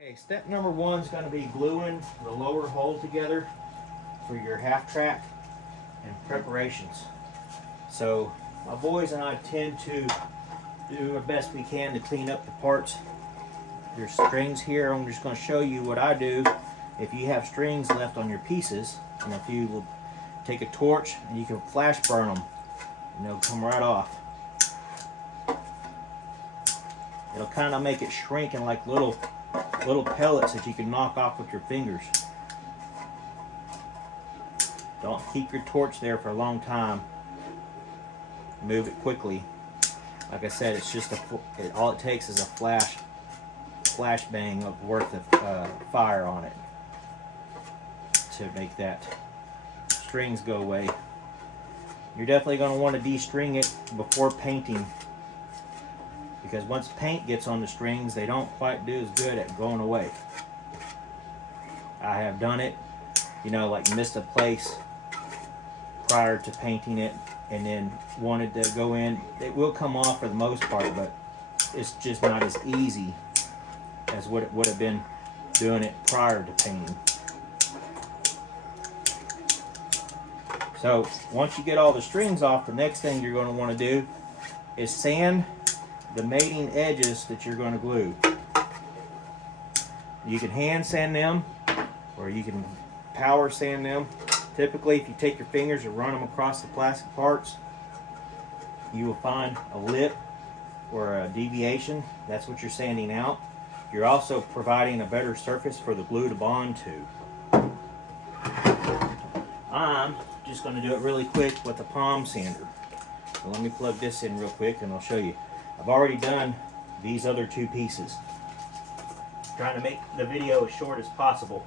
Okay, step number one is going to be gluing the lower hole together for your half track and preparations. So my boys and I tend to do the best we can to clean up the parts. Your strings here, I'm just going to show you what I do if you have strings left on your pieces, and if you will take a torch and you can flash burn them and they'll come right off. It'll kind of make it shrink in like little pellets that you can knock off with your fingers. Don't keep your torch there for a long time. Move it quickly. Like I said, it's just all it takes is a flash bang of worth of fire on it to make that strings go away. You're definitely going to want to de-string it before painting, because once paint gets on the strings, they don't quite do as good at going away. I have done it, you know, like missed a place prior to painting it and then wanted to go in. It will come off for the most part, but it's just not as easy as what it would have been doing it prior to painting. So once you get all the strings off, the next thing you're going to want to do is sand the mating edges that you're going to glue. You can hand sand them or you can power sand them. Typically, if you take your fingers and run them across the plastic parts, you will find a lip or a deviation. That's what you're sanding out. You're also providing a better surface for the glue to bond to. I'm just going to do it really quick with a palm sander. So let me plug this in real quick and I'll show you. I've already done these other two pieces. Trying to make the video as short as possible.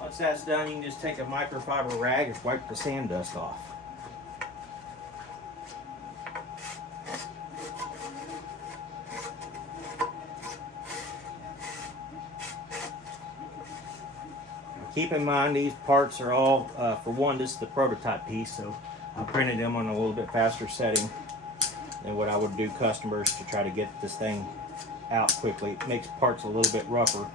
Once that's done, you can just take a microfiber rag and wipe the sand dust off. Keep in mind, these parts are all, for one, this is the prototype piece, so I printed them on a little bit faster setting than what I would do customers to try to get this thing out quickly. It makes parts a little bit rougher.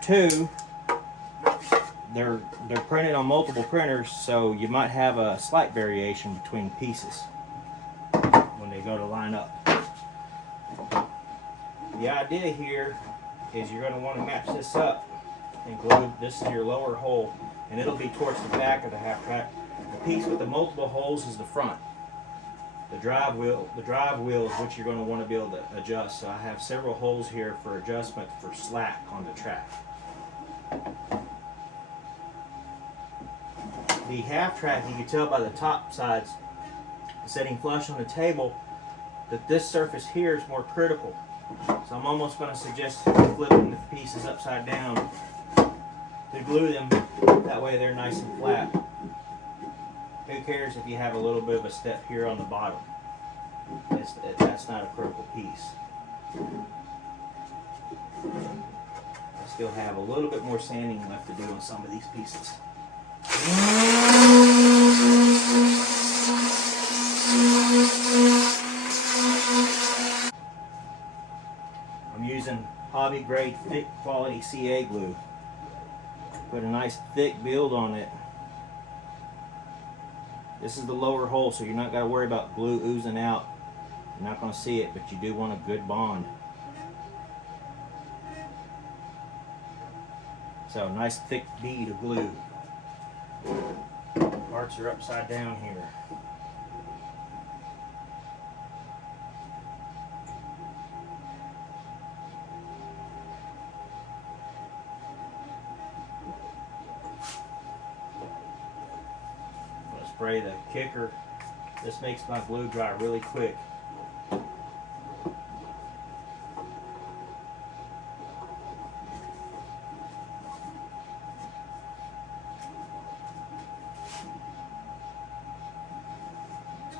Two, they're printed on multiple printers, so you might have a slight variation between pieces when they go to line up. The idea here is you're going to want to match this up and glue. This is your lower hole, and it'll be towards the back of the half track. The piece with the multiple holes is the front. The drive wheel is what you're going to want to be able to adjust. So I have several holes here for adjustment for slack on the track. The half track, you can tell by the top sides sitting flush on the table that this surface here is more critical. So I'm almost going to suggest flipping the pieces upside down to glue them. That way they're nice and flat. Who cares if you have a little bit of a step here on the bottom? That's not a critical piece. I still have a little bit more sanding left to do on some of these pieces. I'm using hobby grade thick quality CA glue. Put a nice thick build on it. This is the lower hole, so you're not got to worry about glue oozing out. You're not going to see it, but you do want a good bond. So nice thick bead of glue. Parts are upside down here. Spray the kicker. This makes my glue dry really quick.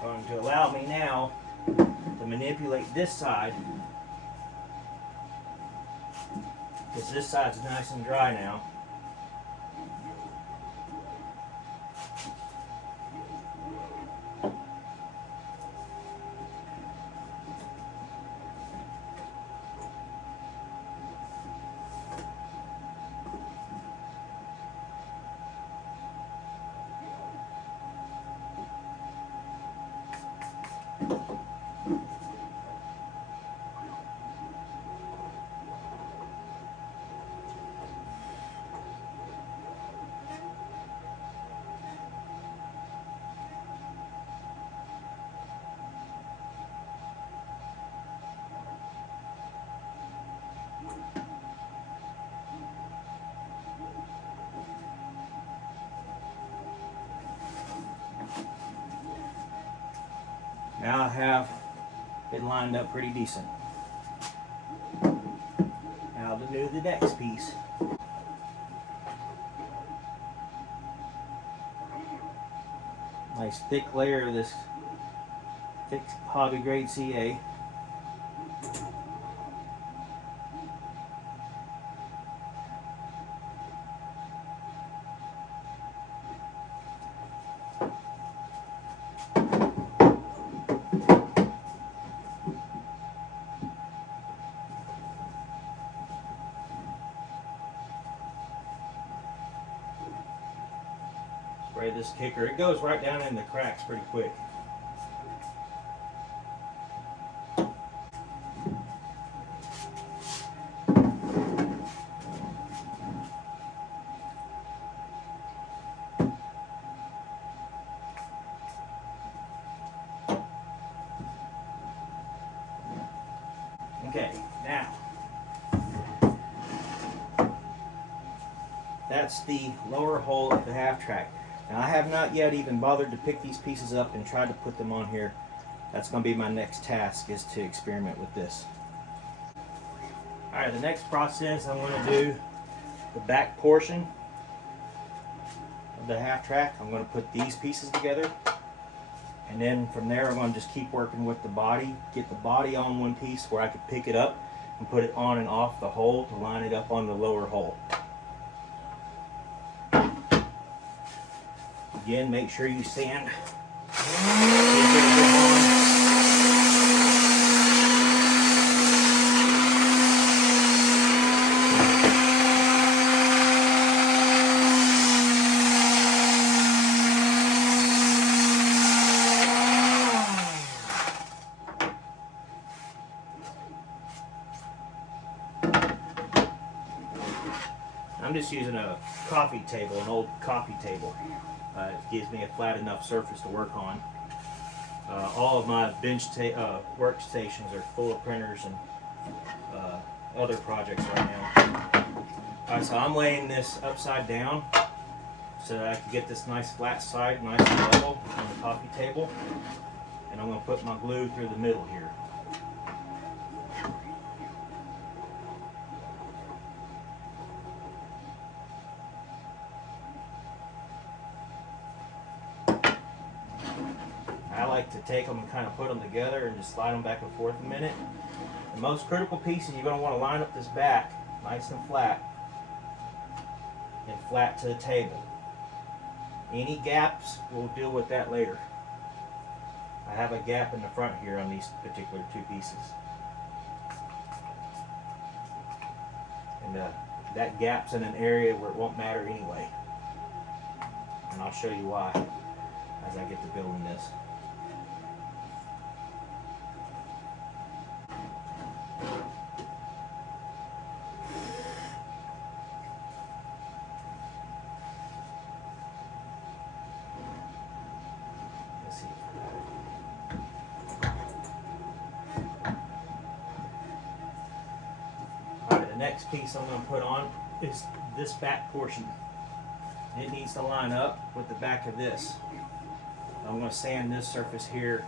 going to allow me now to manipulate this side, because this side's nice and dry now. Now I have it lined up pretty decent. Now to do the next piece. Nice thick layer of this thick hobby grade CA. Spray this kicker. It goes right down in the cracks pretty quick. Okay, now that's the lower hole of the half track. Now I have not yet even bothered to pick these pieces up and try to put them on here. That's going to be my next task, is to experiment with this. Alright, the next process I'm going to do the back portion of the half track. I'm going to put these pieces together, and then from there I'm going to just keep working with the body, get the body on one piece where I could pick it up and put it on and off the hole to line it up on the lower hole. Again, make sure you sand. I'm just using a coffee table, an old coffee table. It gives me a flat enough surface to work on. All of my bench workstations are full of printers and other projects right now. Alright, so I'm laying this upside down so that I can get this nice flat side, nice and level on the coffee table. And I'm going to put my glue through the middle here. I like to take them and kind of put them together and just slide them back and forth a minute. The most critical piece is you're going to want to line up this back nice and flat to the table. Any gaps, we'll deal with that later. I have a gap in the front here on these particular two pieces. And that gap's in an area where it won't matter anyway. And I'll show you why as I get to building this. Next piece I'm going to put on is this back portion. It needs to line up with the back of this. I'm going to sand this surface here,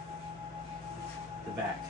the back.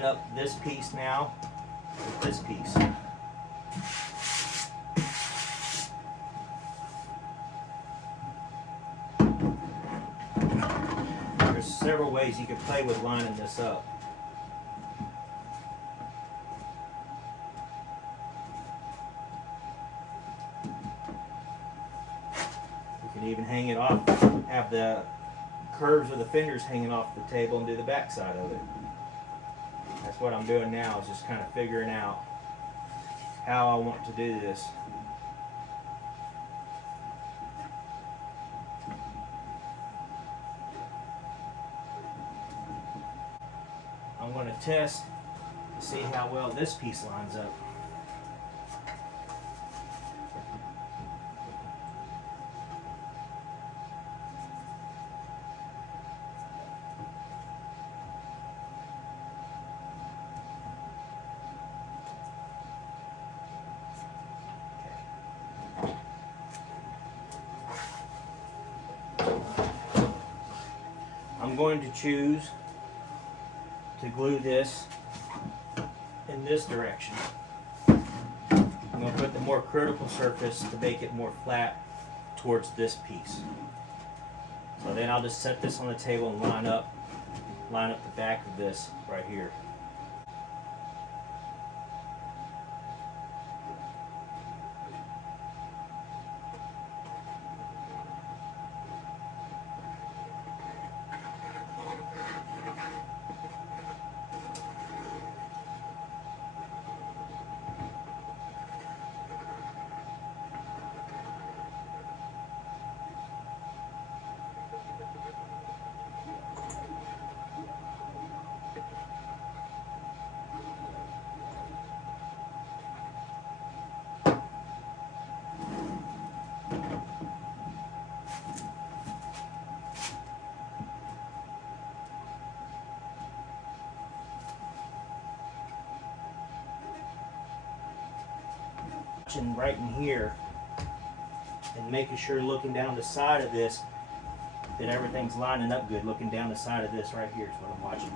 line up this piece now with this piece. There's several ways you can play with lining this up. You can even hang it off, have the curves of the fingers hanging off the table and do the back side of it. That's what I'm doing now, is just kind of figuring out how I want to do this. I'm going to test to see how well this piece lines up. I'm going to choose to glue this in this direction. I'm going to put the more critical surface to make it more flat towards this piece. So then I'll just set this on the table and line up the back of this right here. And right in here, and making sure, looking down the side of this, that everything's lining up good. Looking down the side of this right here is what I'm watching.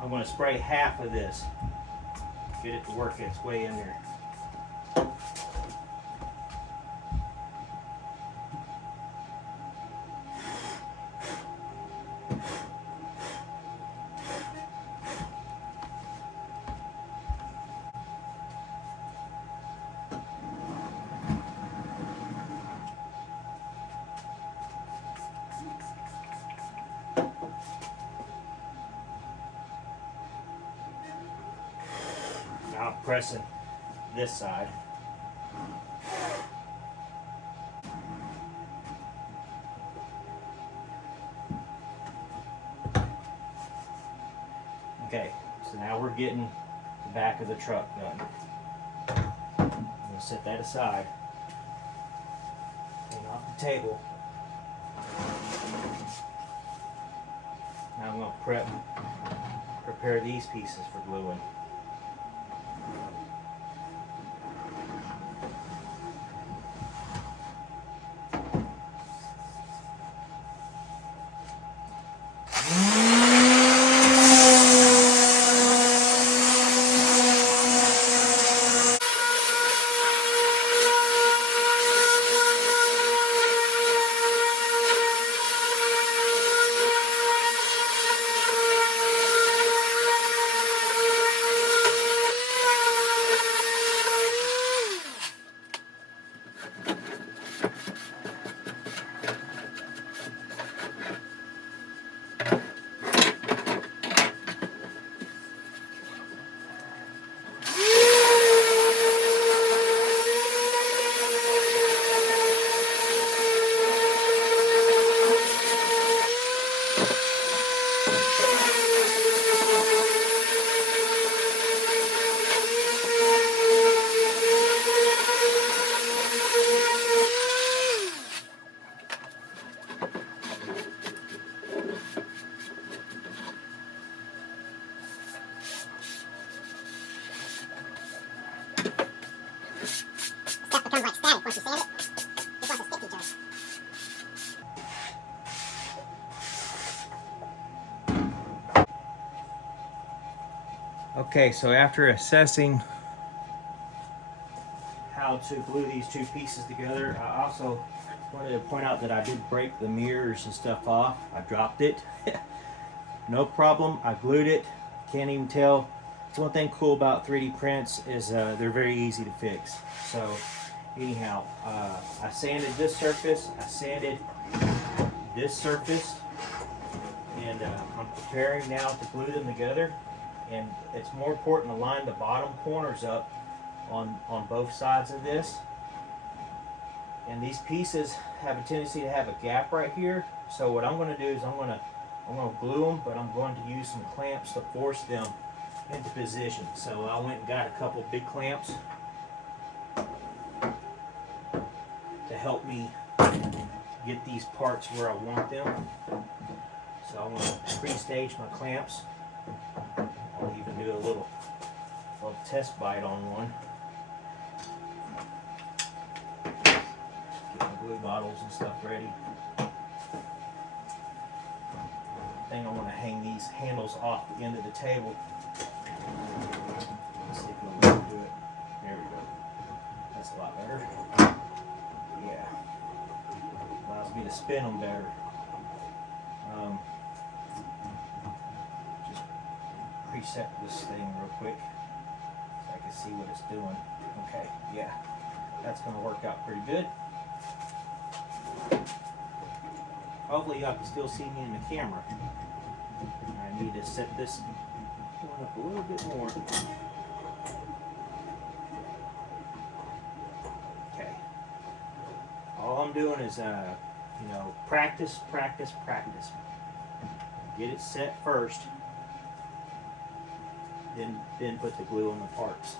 I'm going to spray half of this, get it to work its way in there. Now I'm pressing this side. Okay, so now we're getting the back of the truck done. I'm going to set that aside. Take it off the table. Now I'm going to prepare these pieces for gluing. Okay, so after assessing how to glue these two pieces together, I also wanted to point out that I did break the mirrors and stuff off. I dropped it. No problem. I glued it. Can't even tell. It's one thing cool about 3D prints is they're very easy to fix. So anyhow, I sanded this surface. I sanded this surface. And I'm preparing now to glue them together. And it's more important to line the bottom corners up on both sides of this. And these pieces have a tendency to have a gap right here. So what I'm going to do is I'm going to glue them, but I'm going to use some clamps to force them into position. So I went and got a couple big clamps to help me get these parts where I want them. So I'm going to pre-stage my clamps. I'll even do a little test bite on one. Get my glue bottles and stuff ready. I think I want to hang these handles off the end of the table. Let's see if we'll do it. There we go. That's a lot better. Yeah. Allows me to spin them better. Just preset this thing real quick so I can see what it's doing. Okay, yeah. That's going to work out pretty good. Hopefully y'all can still see me in the camera. I need to set this one up a little bit more. Okay. All I'm doing is, practice. Get it set first, then put the glue on the parts.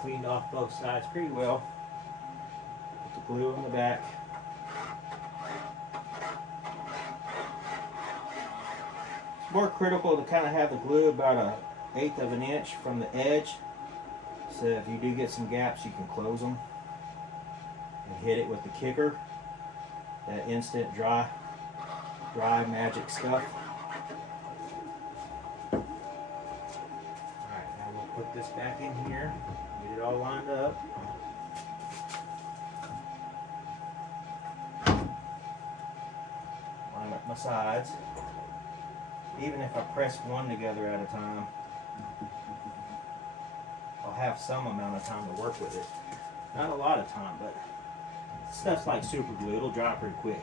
Cleaned off both sides pretty well. Put the glue on the back. It's more critical to kind of have the glue about 1/8 of an inch from the edge, so if you do get some gaps you can close them and hit it with the kicker, that instant dry magic stuff. Alright, now we'll put this back in here. Get it all lined up. Line up my sides. Even if I press one together at a time, I'll have some amount of time to work with it. Not a lot of time, but stuff's like super glue. It'll dry pretty quick.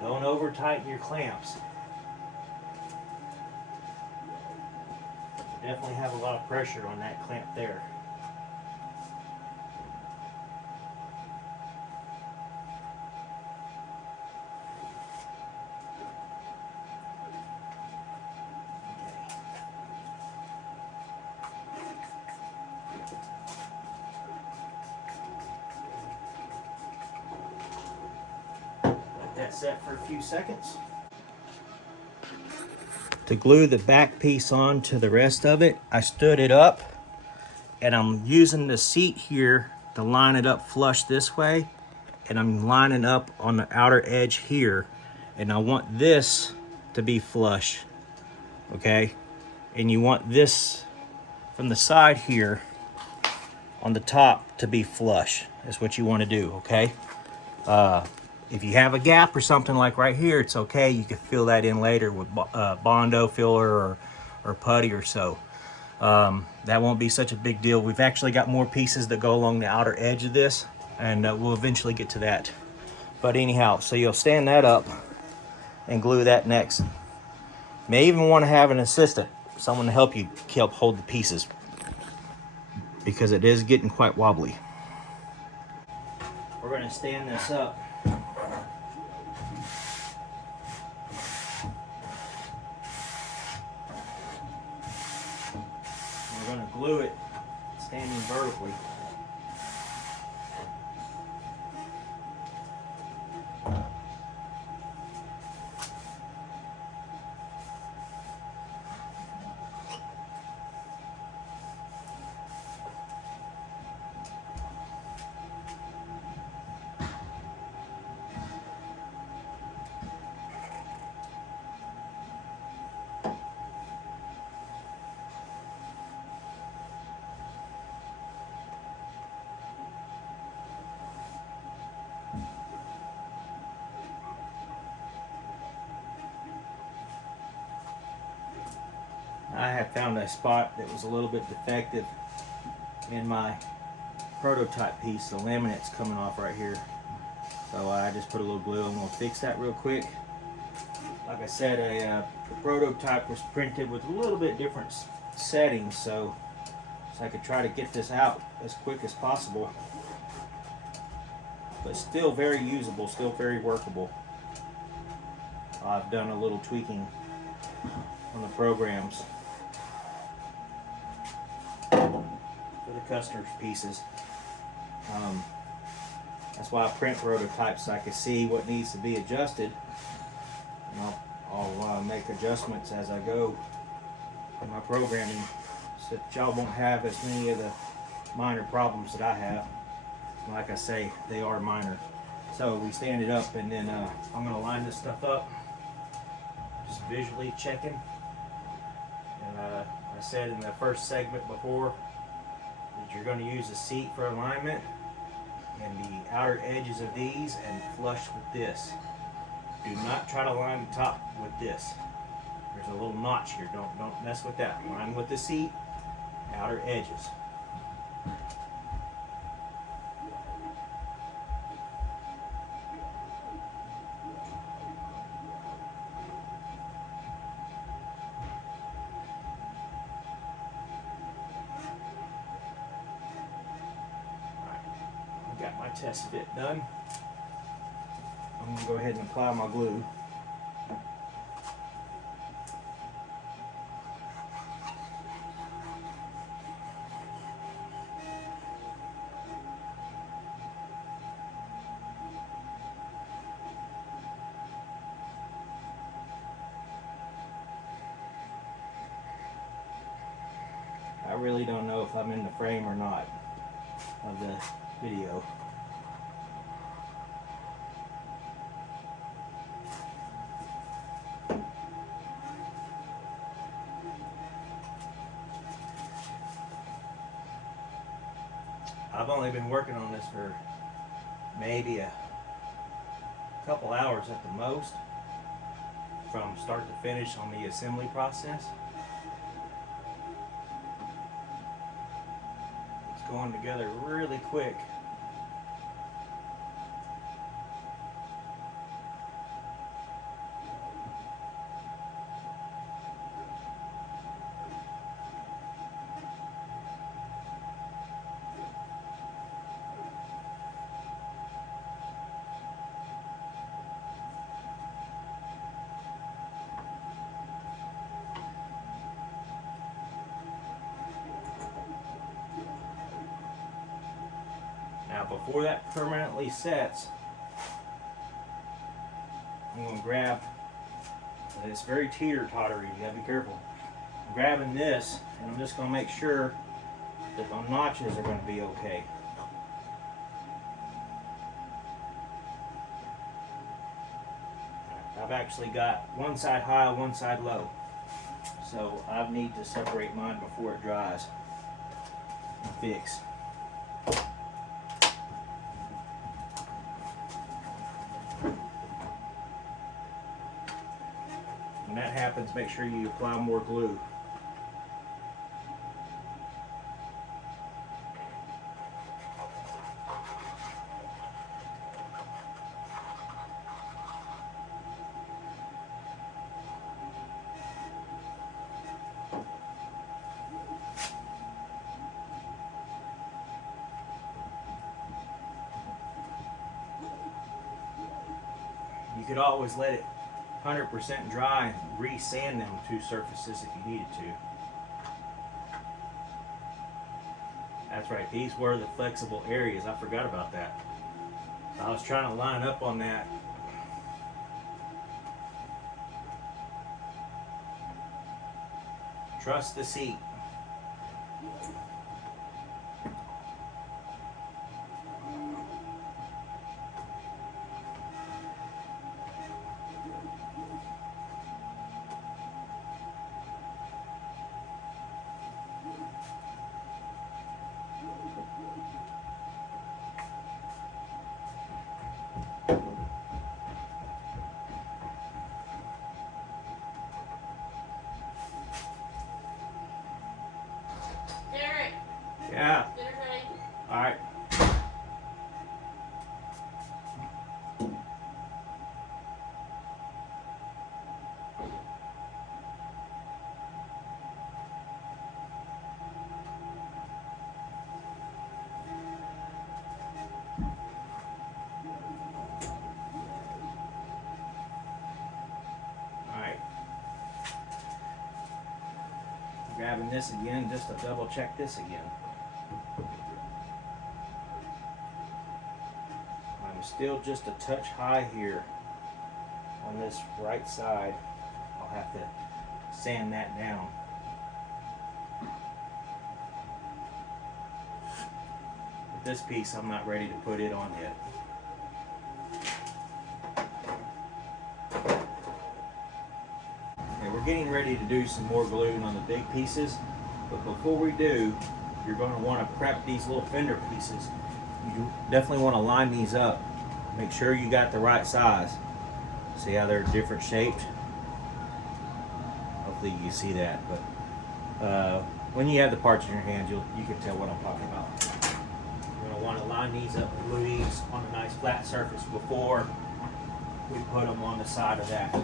Don't over tighten your clamps. Definitely have a lot of pressure on that clamp there. Set for a few seconds. To glue the back piece on to the rest of it, I stood it up and I'm using the seat here to line it up flush this way, and I'm lining up on the outer edge here, and I want this to be flush, okay? And you want this from the side here on the top to be flush. That's what you want to do, okay? If you have a gap or something like right here, it's okay. You can fill that in later with Bondo filler or putty or so. That won't be such a big deal. We've actually got more pieces that go along the outer edge of this, and we'll eventually get to that. But anyhow, so you'll stand that up and glue that next. May even want to have an assistant, someone to help you hold the pieces, because it is getting quite wobbly. We're going to stand this up. We're going to glue it standing vertically. I have found a spot that was a little bit defective in my prototype piece. The laminate's coming off right here. So I just put a little glue. I'm going to fix that real quick. Like I said, the prototype was printed with a little bit different settings, so I could try to get this out as quick as possible. But still very usable, still very workable. I've done a little tweaking on the programs for the customer's pieces. That's why I print prototypes, so I can see what needs to be adjusted, and I'll make adjustments as I go in my programming, so that y'all won't have as many of the minor problems that I have. Like I say, they are minor. So we stand it up, and then I'm going to line this stuff up, just visually checking. And I said in the first segment before that you're going to use the seat for alignment and the outer edges of these and flush with this. Do not try to line the top with this. There's a little notch here. Don't mess with that. Line with the seat, outer edges. Got my test fit done. I'm going to go ahead and apply my glue. I really don't know if I'm in the frame or not of the video. I've only been working on this for maybe a couple hours at the most, from start to finish on the assembly process. It's going together really quick. Now, before that permanently sets, I'm going to grab, and it's very teeter-tottery, you gotta be careful. I'm grabbing this, and I'm just going to make sure that the notches are going to be okay. I've actually got one side high, one side low. So I need to separate mine before it dries and fix. happens, make sure you apply more glue. You could always let it 100% dry and re-sand them two surfaces if you needed to. That's right, these were the flexible areas. I forgot about that. I was trying to line up on that. Trust the seat. Yeah. Dinner ready. All right. All right. Grabbing this again just to double check this again. I'm still just a touch high here on this right side. I'll have to sand that down. But this piece I'm not ready to put it on yet. Okay, we're getting ready to do some more gluing on the big pieces, but before we do, you're going to want to prep these little fender pieces. You definitely want to line these up. Make sure you got the right size. See how they're different shaped? Hopefully you can see that, but when you have the parts in your hands, you can tell what I'm talking about. You're going to want to line these up, glue these on a nice flat surface before we put them on the side of that.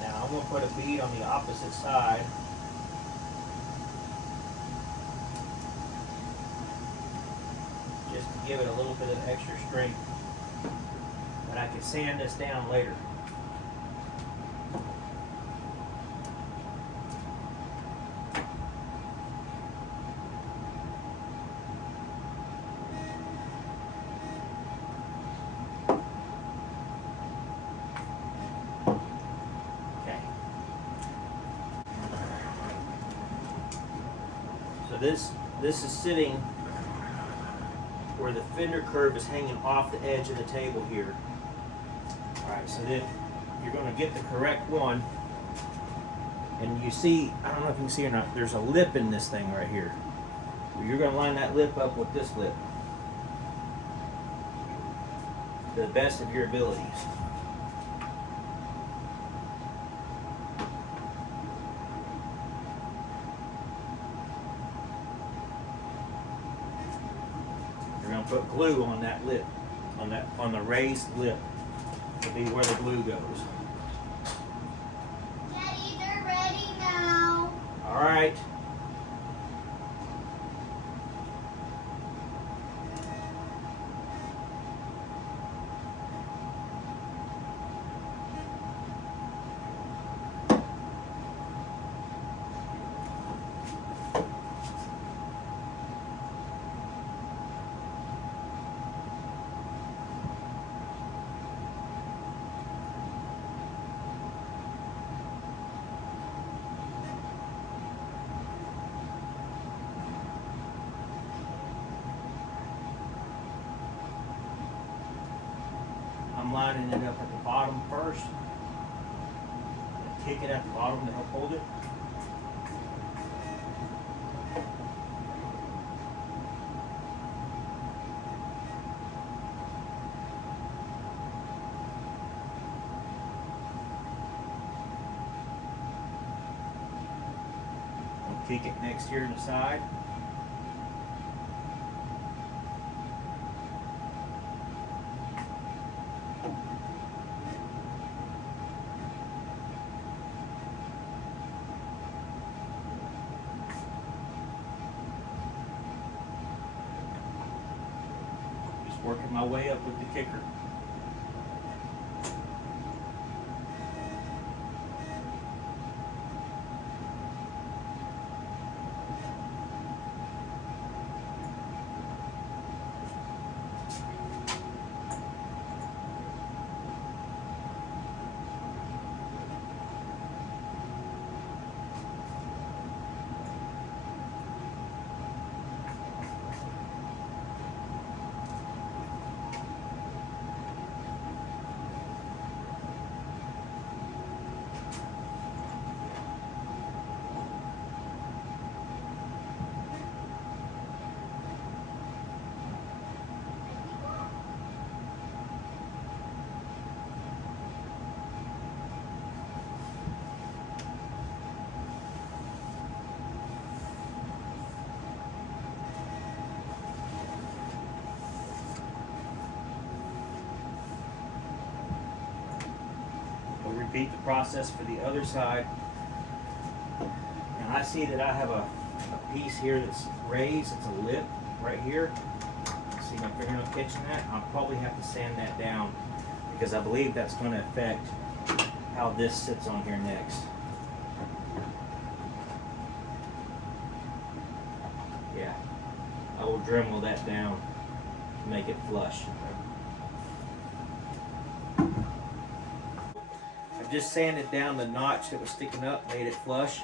Now I'm going to put a bead on the opposite side. Just to give it a little bit of extra strength. But I can sand this down later. This is sitting where the fender curve is hanging off the edge of the table here. Alright, so then you're going to get the correct one. And you see, I don't know if you can see or not, there's a lip in this thing right here. You're going to line that lip up with this lip to the best of your abilities. Put glue on that lip, on the raised lip. be where the glue goes. Daddy, they're ready now. All right. I'm lining it up at the bottom first. Kick it at the bottom to help hold it. I'll kick it next here to the side. Working my way up with the kicker. We'll repeat the process for the other side. And I see that I have a piece here that's raised. It's a lip right here. See my fingernail catching that? I'll probably have to sand that down because I believe that's going to affect how this sits on here next. Yeah, I will Dremel that down to make it flush. I just sanded down the notch that was sticking up, made it flush.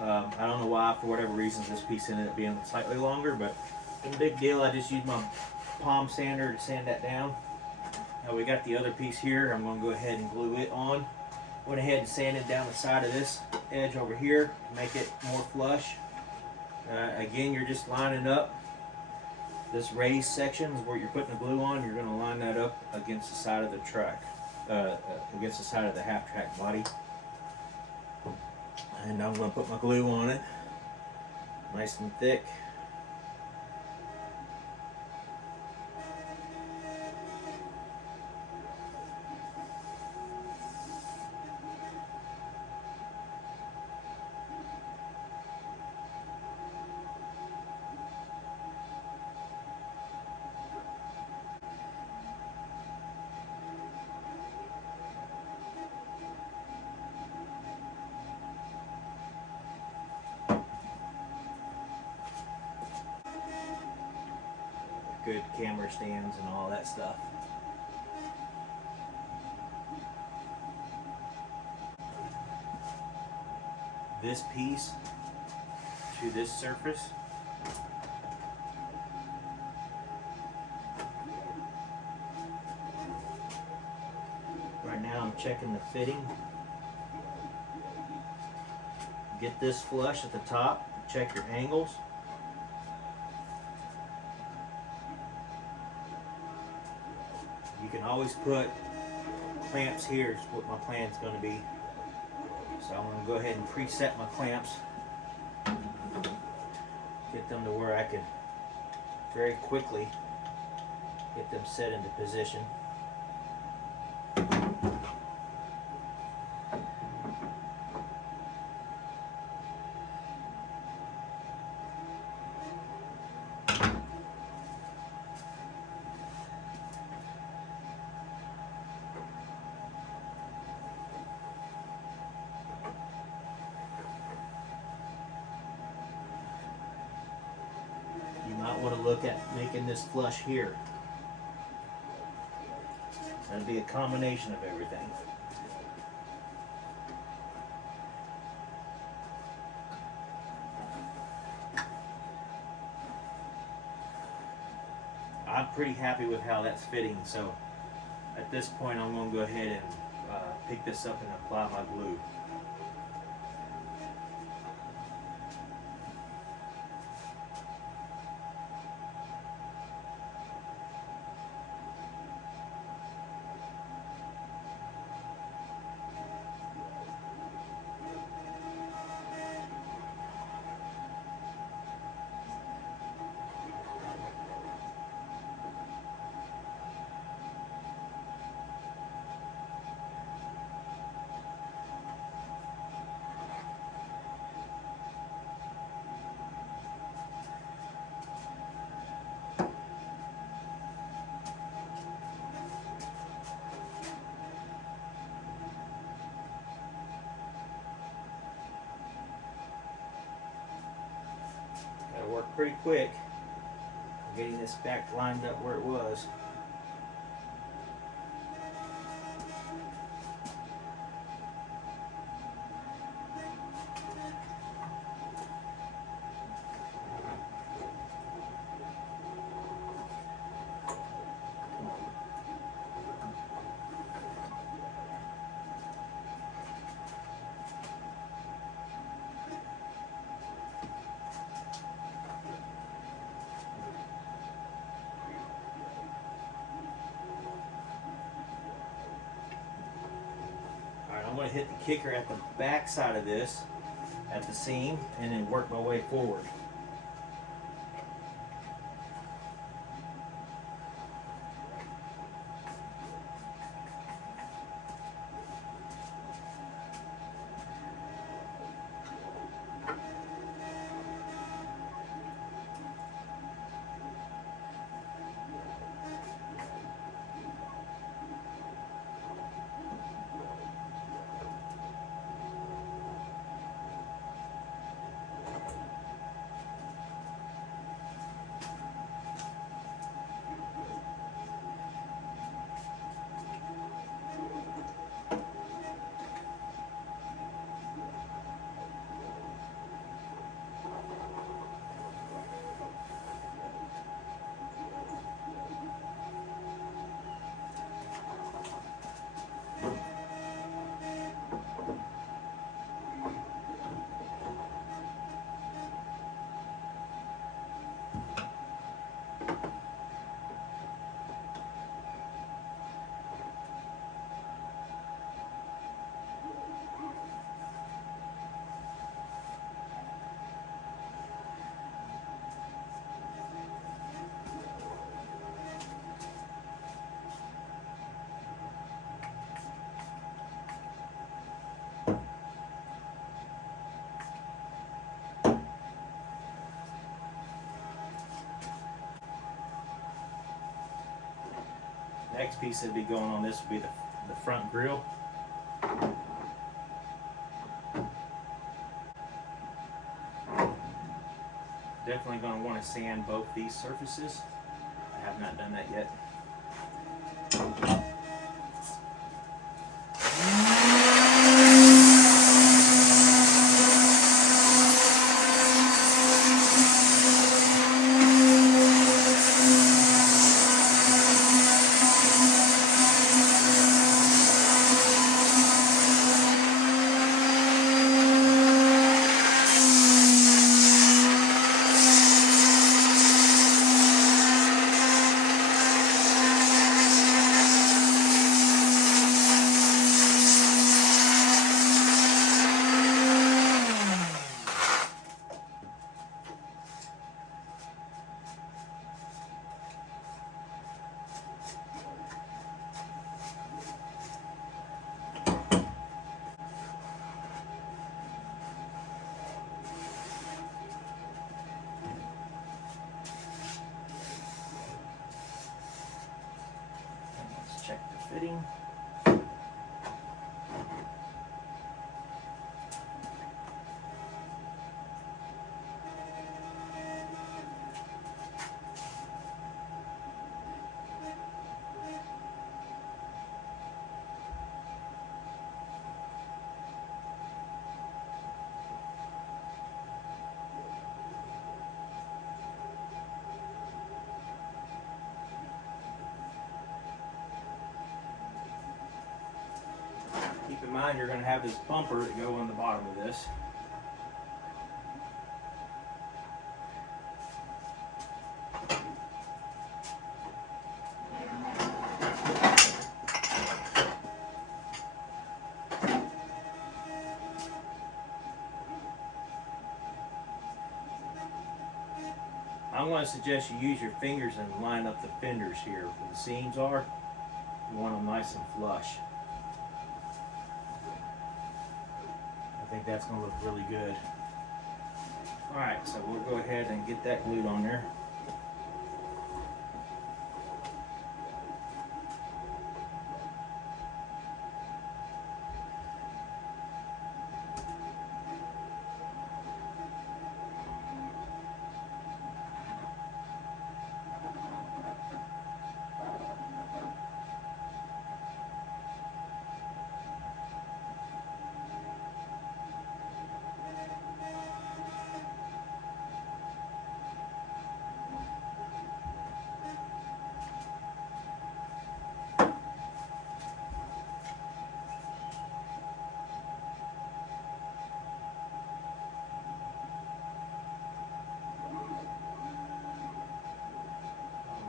I don't know why, for whatever reason, this piece ended up being slightly longer, but no big deal. I just used my palm sander to sand that down. Now we got the other piece here. I'm going to go ahead and glue it on. Went ahead and sanded down the side of this edge over here to make it more flush. Again, you're just lining up this raised section is where you're putting the glue on. You're going to line that up against the side of the track, against the side of the half track body. And I'm going to put my glue on it, nice and thick. Good camera stands and all that stuff. This piece to this surface. Right now I'm checking the fitting. Get this flush at the top, check your angles. You can always put clamps here, is what my plan's going to be. So I'm going to go ahead and preset my clamps. Get them to where I can very quickly get them set into position. And look at making this flush here. It'll be a combination of everything. I'm pretty happy with how that's fitting, so at this point I'm going to go ahead and pick this up and apply my glue. Gotta work pretty quick getting this back lined up where it was. I'm going to hit the kicker at the back side of this, at the seam, and then work my way forward. Next piece that'd be going on this would be the front grille. Definitely going to want to sand both these surfaces. I have not done that yet. Check the fitting. in mind you're going to have this bumper that go on the bottom of this. I'm going to suggest you use your fingers and line up the fenders here where the seams are. You want them nice and flush. I think that's going to look really good. Alright, so we'll go ahead and get that glued on there.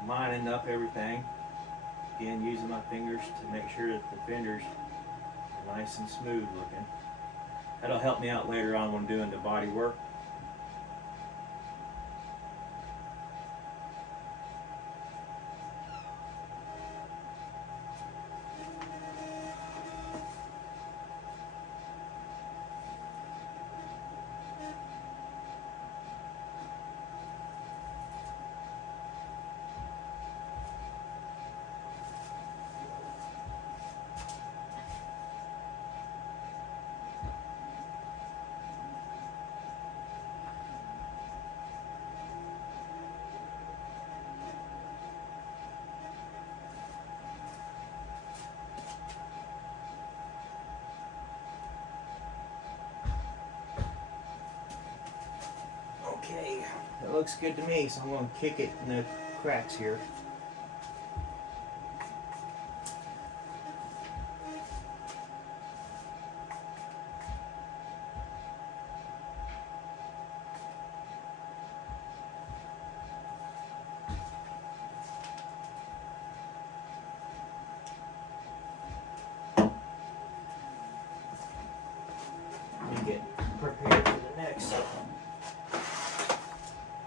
Lining up everything. Again, using my fingers to make sure that the fenders are nice and smooth looking. That'll help me out later on when doing the body work. Okay, that looks good to me, so I'm going to kick it in the cracks here. Let me get prepared for the next.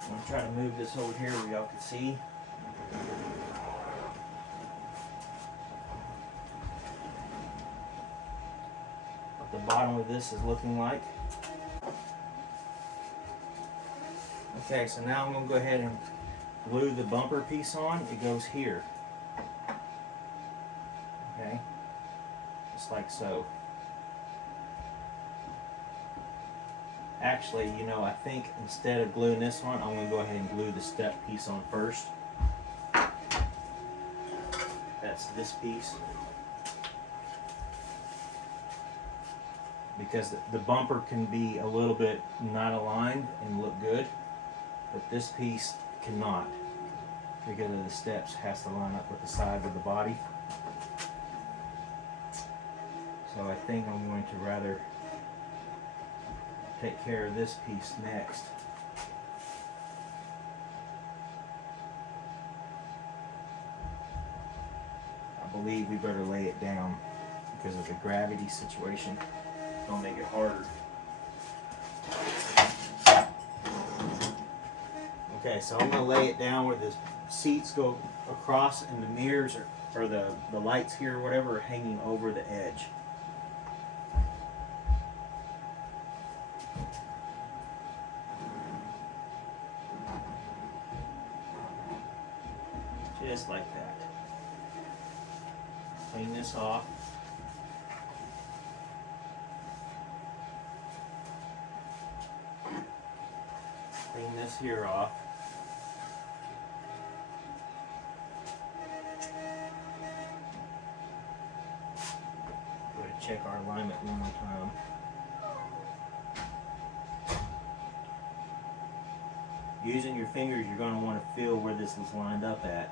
I'm going to try to move this over here where y'all can see. What the bottom of this is looking like. Okay, so now I'm going to go ahead and glue the bumper piece on. It goes here. Okay, just like so. Actually, you know, I think instead of gluing this one, I'm going to go ahead and glue the step piece on first. That's this piece. Because the bumper can be a little bit not aligned and look good, but this piece cannot, because of the steps has to line up with the side of the body. So I think I'm going to rather take care of this piece next. I believe we better lay it down because of the gravity situation. It's gonna make it harder. Okay, so I'm gonna lay it down where the seats go across and the mirrors or the lights here or whatever are hanging over the edge. Just like that. Clean this off. Clean this here off. Go to check our alignment one more time. Using your fingers, you're going to want to feel where this is lined up at.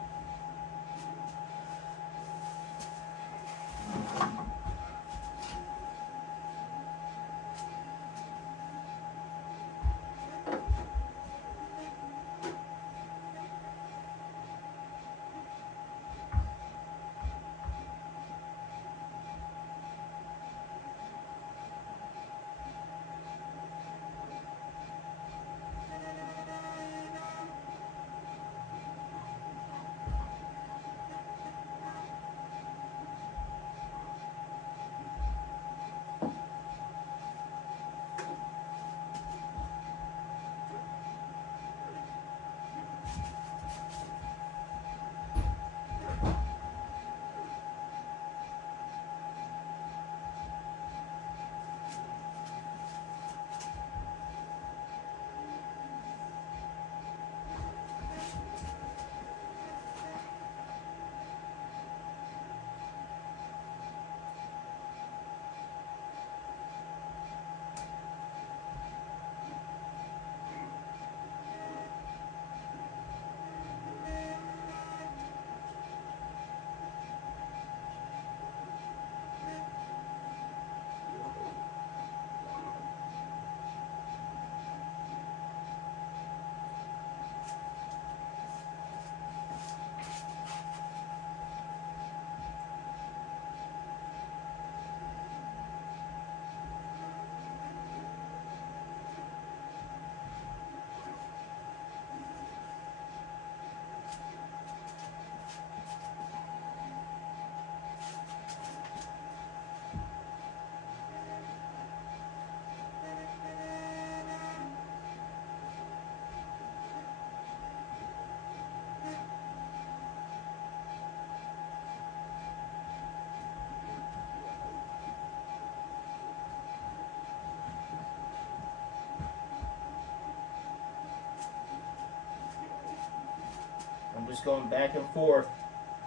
just going back and forth,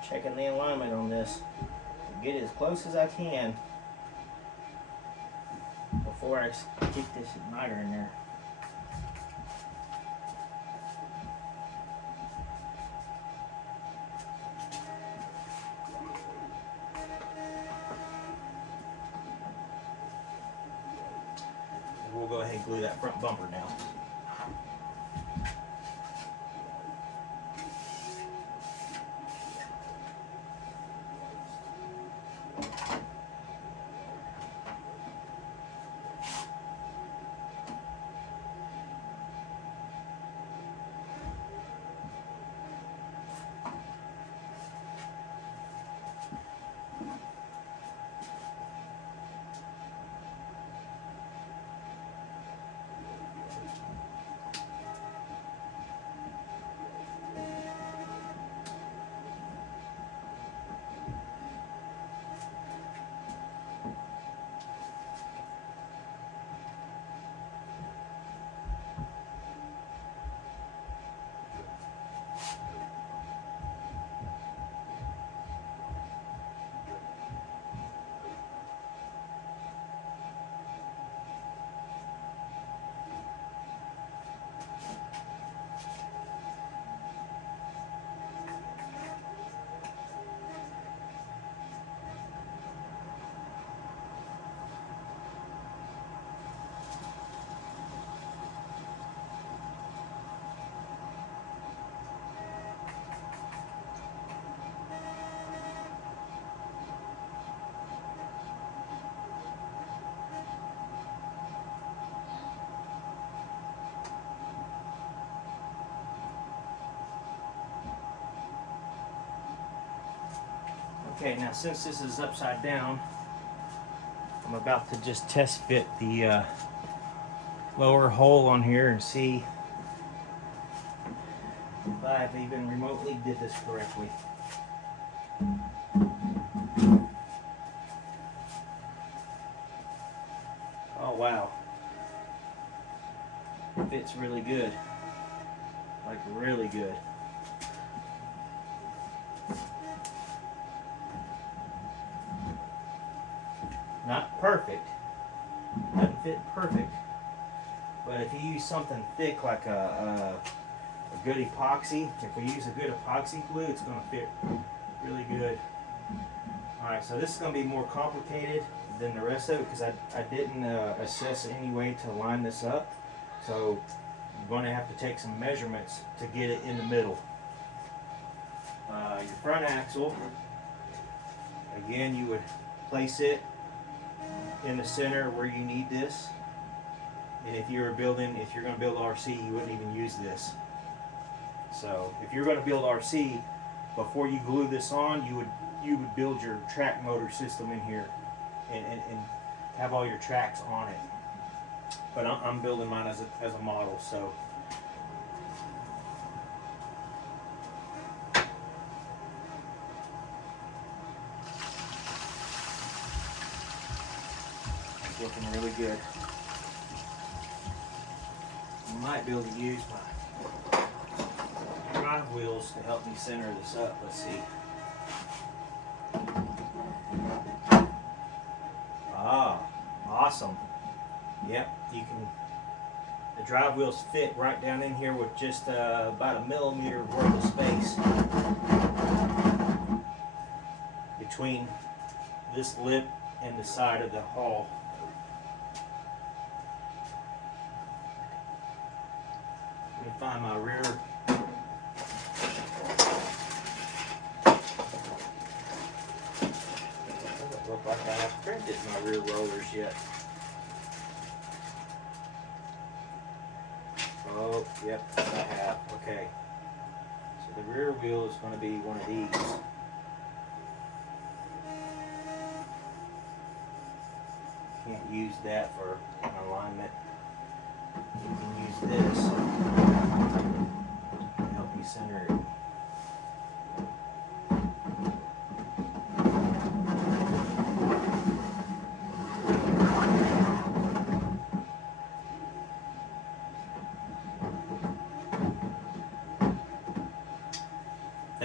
checking the alignment on this. Get it as close as I can before I get this igniter in there. We'll go ahead and glue that front bumper down. Okay, now since this is upside down, I'm about to just test fit the lower hole on here and see if I've even remotely did this correctly. Oh wow, it fits really good, like really good. Not perfect, doesn't fit perfect, but if you use something thick like a good epoxy, if we use a good epoxy glue, it's going to fit really good. Alright, so this is going to be more complicated than the rest of it because I didn't assess any way to line this up, so I'm going to have to take some measurements to get it in the middle. Your front axle, again, you would place it in the center where you need this, and if you're going to build RC, you wouldn't even use this. So if you're going to build RC, before you glue this on, you would build your track motor system in here and have all your tracks on it. But I'm building mine as a model, so. Looking really good. Might be able to use my drive wheels to help me center this up. Let's see. Ah, awesome. Yep, you can. The drive wheels fit right down in here with just about a millimeter worth of space between this lip and the side of the hull. Let me find my rear. Doesn't look like I have printed my rear rollers yet. Oh, yep, I have. Okay. So the rear wheel is going to be one of these. Can't use that for an alignment. You can use this to help me center it.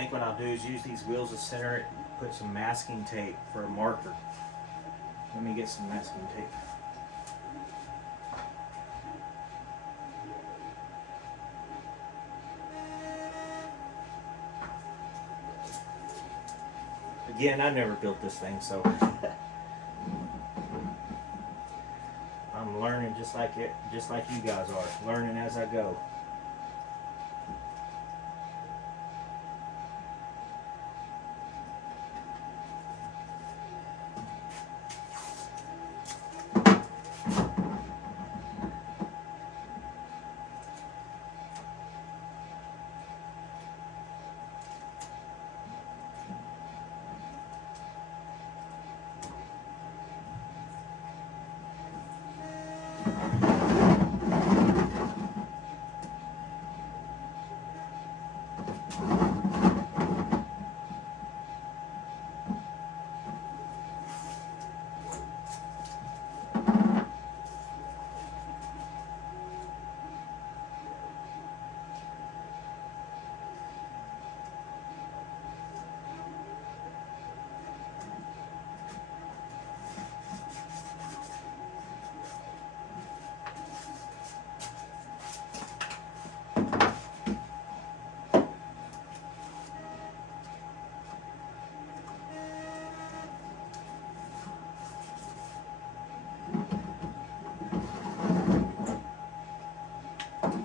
think what I'll do is use these wheels to center it, put some masking tape for a marker. Let me get some masking tape. Again, I never built this thing, so I'm learning just like you guys are, learning as I go.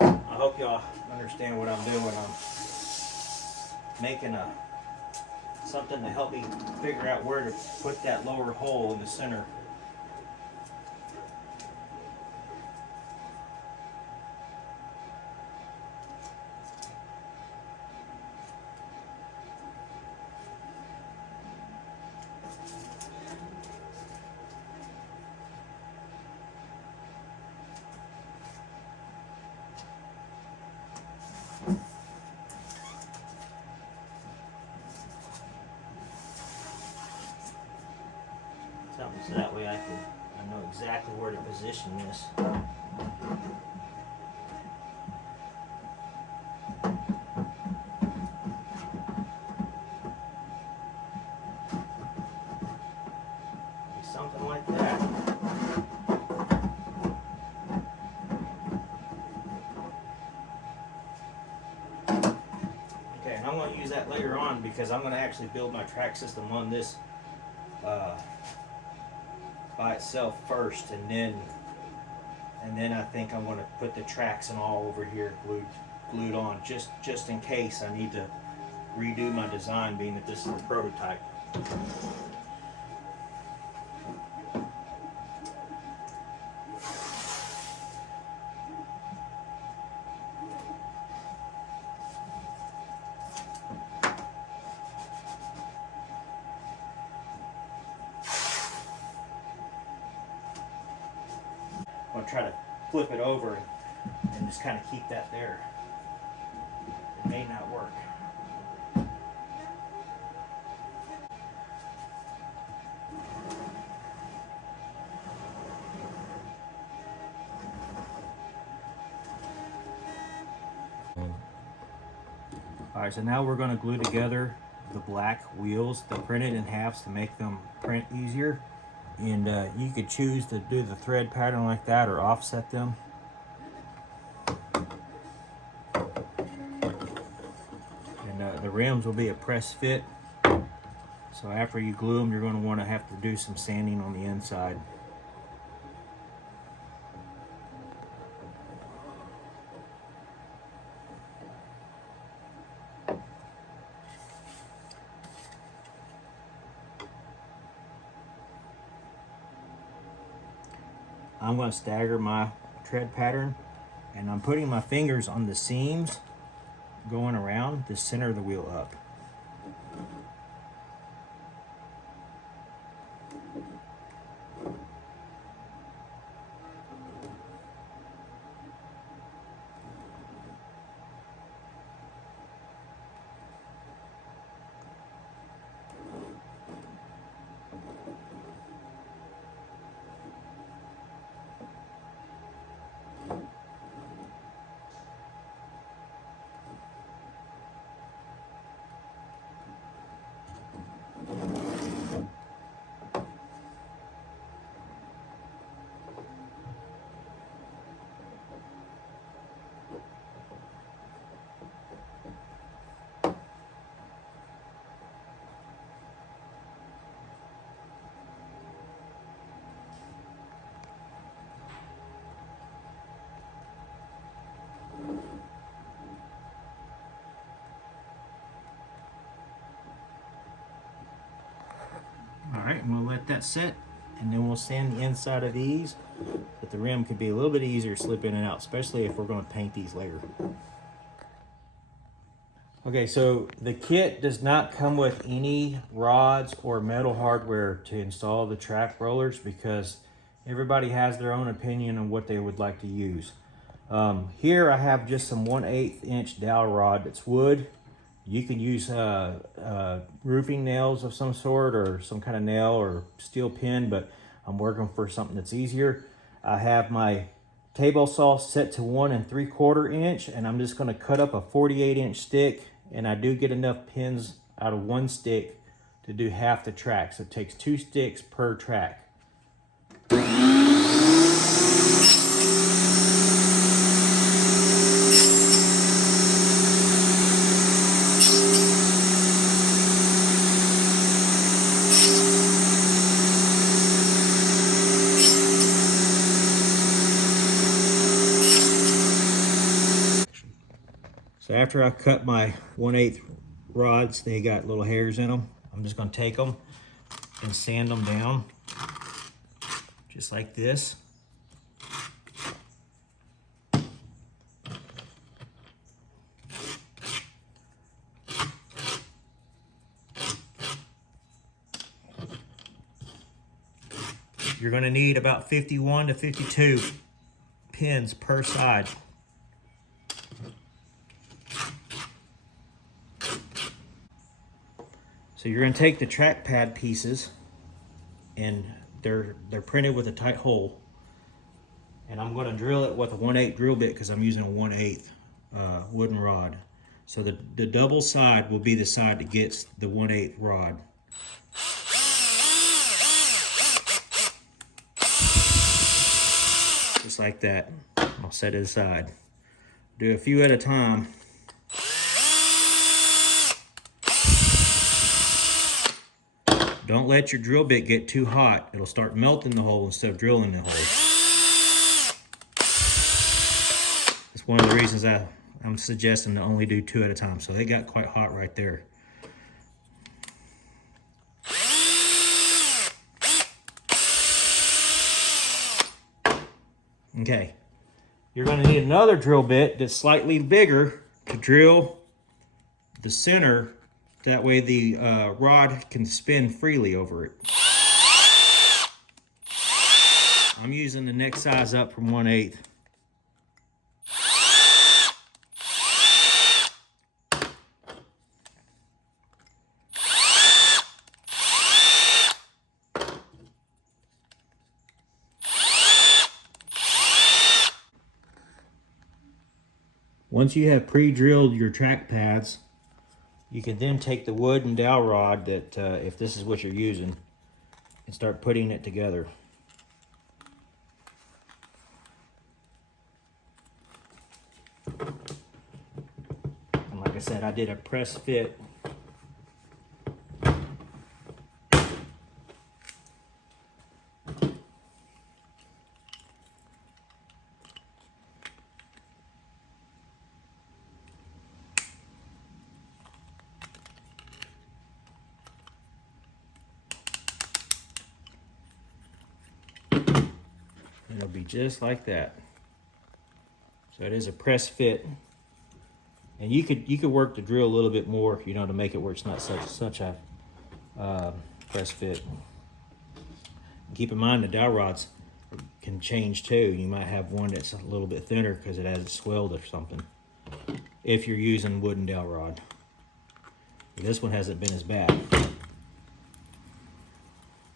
I hope y'all understand what I'm doing. I'm making something to help me figure out where to put that lower hole in the center. So that way I know exactly where to position this. Something like that. Okay, and I'm going to use that later on because I'm going to actually build my track system on this by itself first, and then I think I'm going to put the tracks and all over here glued on just in case I need to redo my design, being that this is a prototype. I'm going to try to flip it over and just kind of keep that there. It may not work. Alright, so now we're going to glue together the black wheels. They're printed in halves to make them print easier. And you could choose to do the thread pattern like that or offset them. And the rims will be a press fit. So after you glue them, you're going to want to have to do some sanding on the inside. I'm going to stagger my tread pattern, and I'm putting my fingers on the seams going around the center of the wheel up. right, and we'll let that set, and then we'll sand the inside of these, but the rim could be a little bit easier to slip in and out, especially if we're going to paint these later. Okay, so the kit does not come with any rods or metal hardware to install the track rollers because everybody has their own opinion on what they would like to use. Here I have just some 1/8 inch dowel rod that's wood. You can use roofing nails of some sort or some kind of nail or steel pin, but I'm working for something that's easier. I have my table saw set to 1 3/4 inch, and I'm just going to cut up a 48 inch stick, and I do get enough pins out of one stick to do half the track, so it takes 2 sticks per track. So after I cut my 1/8 rods, they got little hairs in them. I'm just going to take them and sand them down just like this. You're going to need about 51 to 52 pins per side. So you're going to take the track pad pieces, and they're printed with a tight hole, and I'm going to drill it with a 1/8 drill bit because I'm using a 1/8 wooden rod. So the double side will be the side that gets the 1/8 rod. Just like that. I'll set it aside. Do a few at a time. Don't let your drill bit get too hot. It'll start melting the hole instead of drilling the hole. That's one of the reasons I'm suggesting to only do 2 at a time. So they got quite hot right there. Okay, you're going to need another drill bit that's slightly bigger to drill the center. That way the rod can spin freely over it. I'm using the next size up from 1/8. Once you have pre-drilled your track pads, you can then take the wood and dowel rod that, if this is what you're using, and start putting it together. And like I said, I did a press fit. It'll be just like that. So it is a press fit, and you could work the drill a little bit more, you know, to make it where it's not such a press fit. And keep in mind the dowel rods can change too. You might have one that's a little bit thinner because it hasn't swelled or something. If you're using wooden dowel rod, this one hasn't been as bad.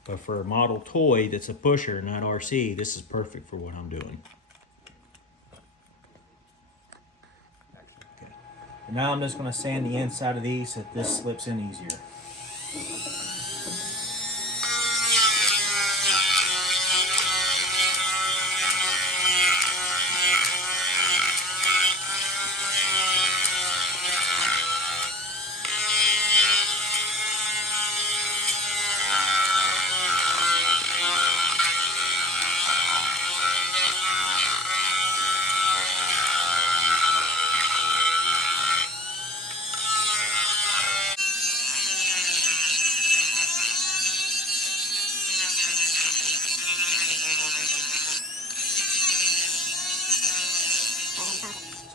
But for a model toy that's a pusher, not RC, this is perfect for what I'm doing. Okay. And now I'm just going to sand the inside of these so that this slips in easier.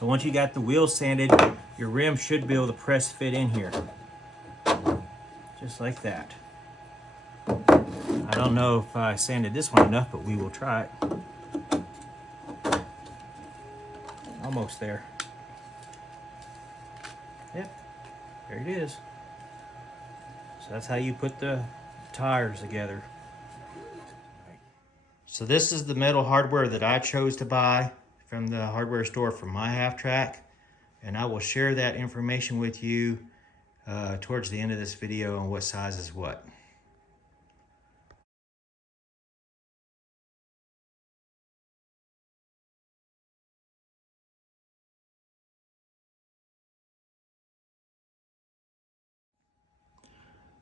So once you got the wheels sanded, your rim should be able to press fit in here. Just like that. I don't know if I sanded this one enough, but we will try it. Almost there. Yep, there it is. So that's how you put the tires together. So this is the metal hardware that I chose to buy from the hardware store for my half track, and I will share that information with you towards the end of this video on what size is what.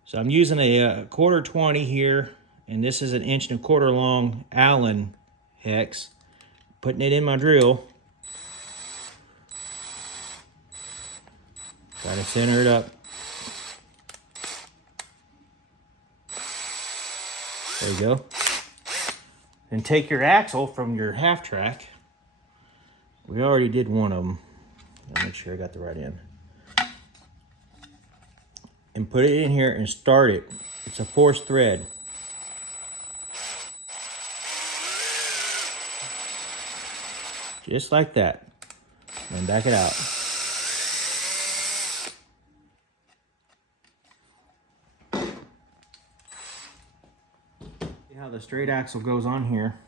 So I'm using a 1/4-20 here, and this is an 1.25" long Allen hex. Putting it in my drill. Try to center it up. There you go. And take your axle from your half track. We already did one of them. I'll make sure I got the right end. And put it in here and start it. It's a forced thread. Just like that. And back it out. See how the straight axle goes on here.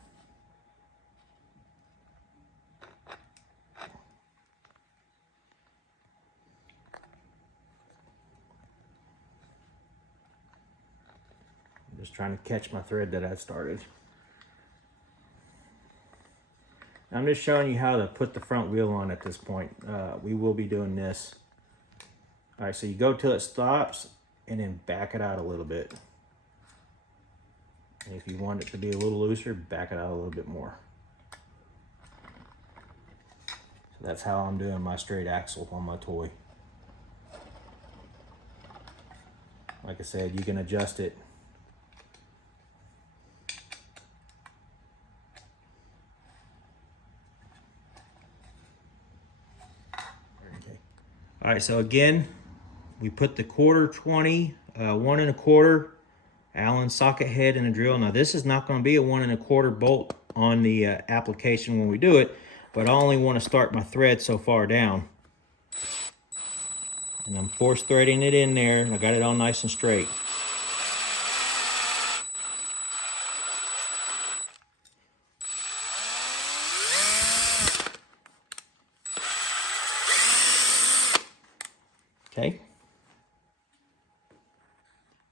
I'm just trying to catch my thread that I started. I'm just showing you how to put the front wheel on at this point. We will be doing this. All right, so you go till it stops and then back it out a little bit. And if you want it to be a little looser, back it out a little bit more. So that's how I'm doing my straight axle on my toy. Like I said, you can adjust it. All right, so again, we put the 1/4-20, 1 1/4 Allen socket head in the drill. Now this is not going to be a 1 1/4 bolt on the application when we do it, but I only want to start my thread so far down. And I'm force threading it in there, and I got it all nice and straight. Okay.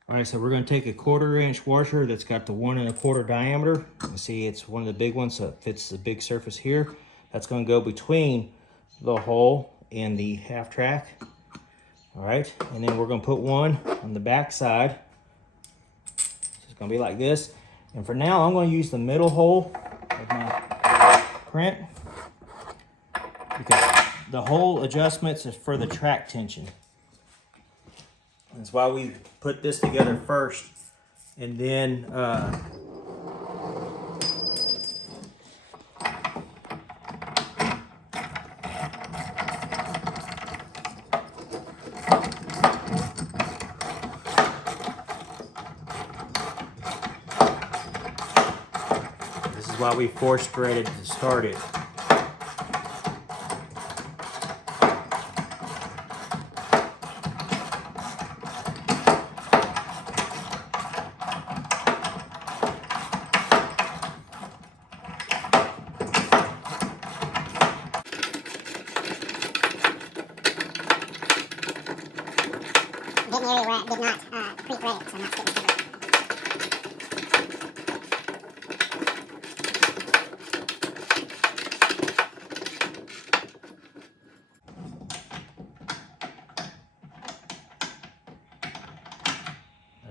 All right, so we're going to take a 1/4" washer that's got the 1 1/4 diameter. You see it's one of the big ones, so it fits the big surface here. That's going to go between the hole and the half track. All right, and then we're going to put one on the back side. It's going to be like this. And for now, I'm going to use the middle hole of my print, because the hole adjustments is for the track tension. That's why we put this together first, and then this is why we force threaded to start it. An area where it did not pre-thread it, so I'm not sticking to it.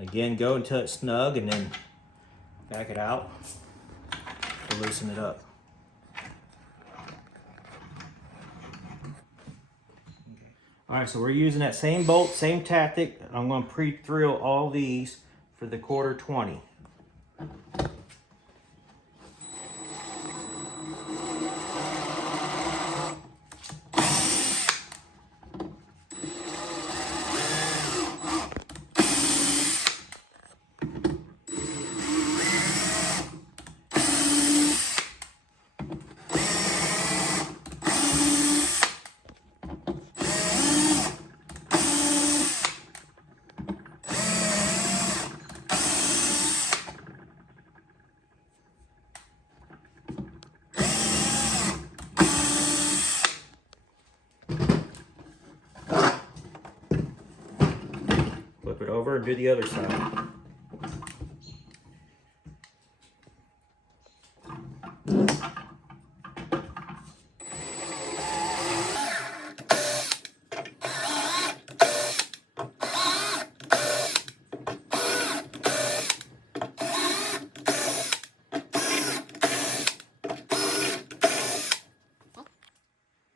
Again, go until it's snug and then back it out to loosen it up. All right, so we're using that same bolt, same tactic. I'm going to pre-drill all these for the 1/4-20. over and do the other side.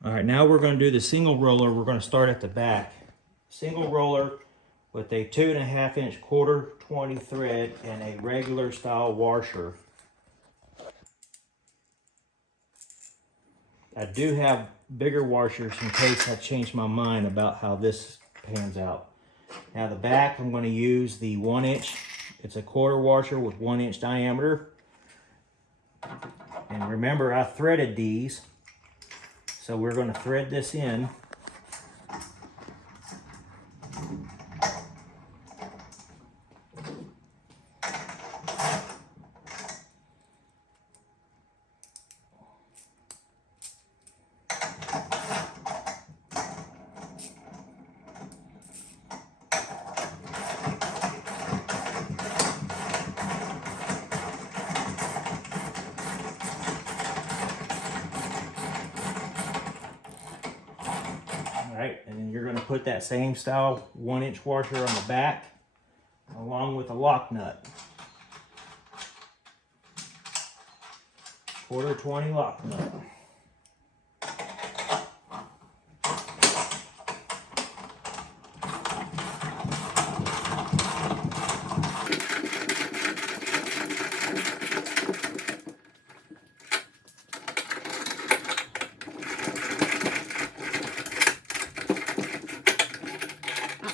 All right, now we're going to do the single roller. We're going to start at the back. Single roller with a 2.5 inch quarter 20 thread and a regular style washer. I do have bigger washers in case I change my mind about how this pans out. Now the back, I'm going to use the 1 inch. It's a quarter washer with 1 inch diameter. And remember, I threaded these. So we're going to thread this in. Alright, and then you're going to put that same style 1 inch washer on the back along with a lock nut. Quarter 20 lock nut.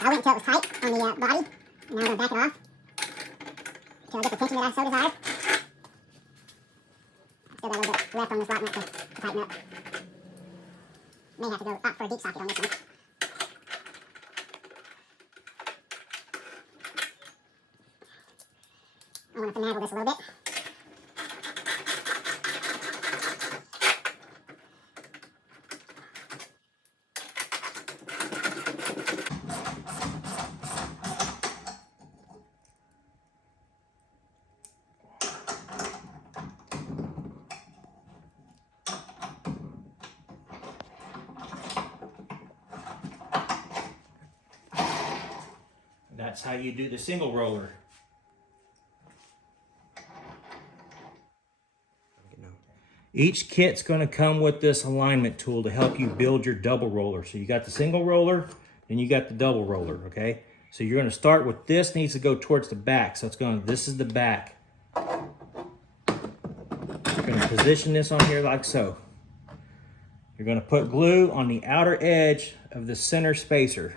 I went until it was tight on the body. Now I'm going to back it off until I get the tension that I so desire. Still got a little bit left on this lock nut to tighten up. May have to go opt for a deep socket on this one. I want to finagle this a little bit. That's how you do the single roller. Each kit's going to come with this alignment tool to help you build your double roller. So you got the single roller, and you got the double roller, okay? So you're going to start with this needs to go towards the back. So it's going, this is the back. You're going to position this on here like so. You're going to put glue on the outer edge of the center spacer.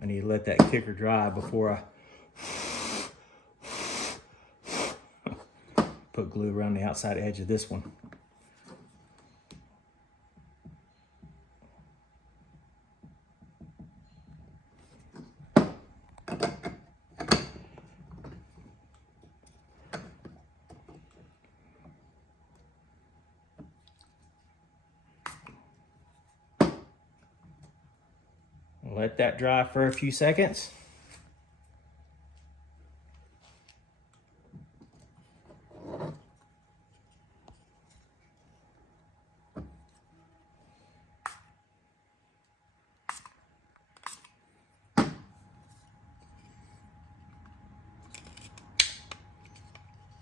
I need to let that kicker dry before I put glue around the outside edge of this one. Let that dry for a few seconds.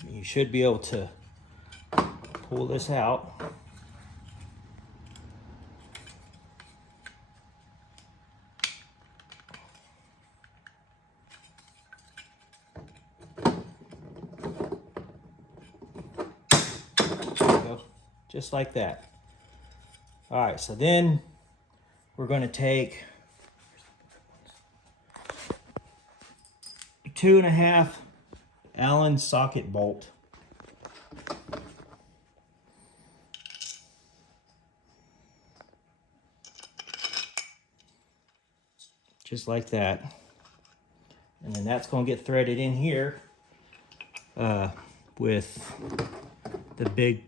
You should be able to pull this out. Just like that. All right, so then we're going to take 2.5 Allen socket bolt. just like that. And then that's going to get threaded in here with the big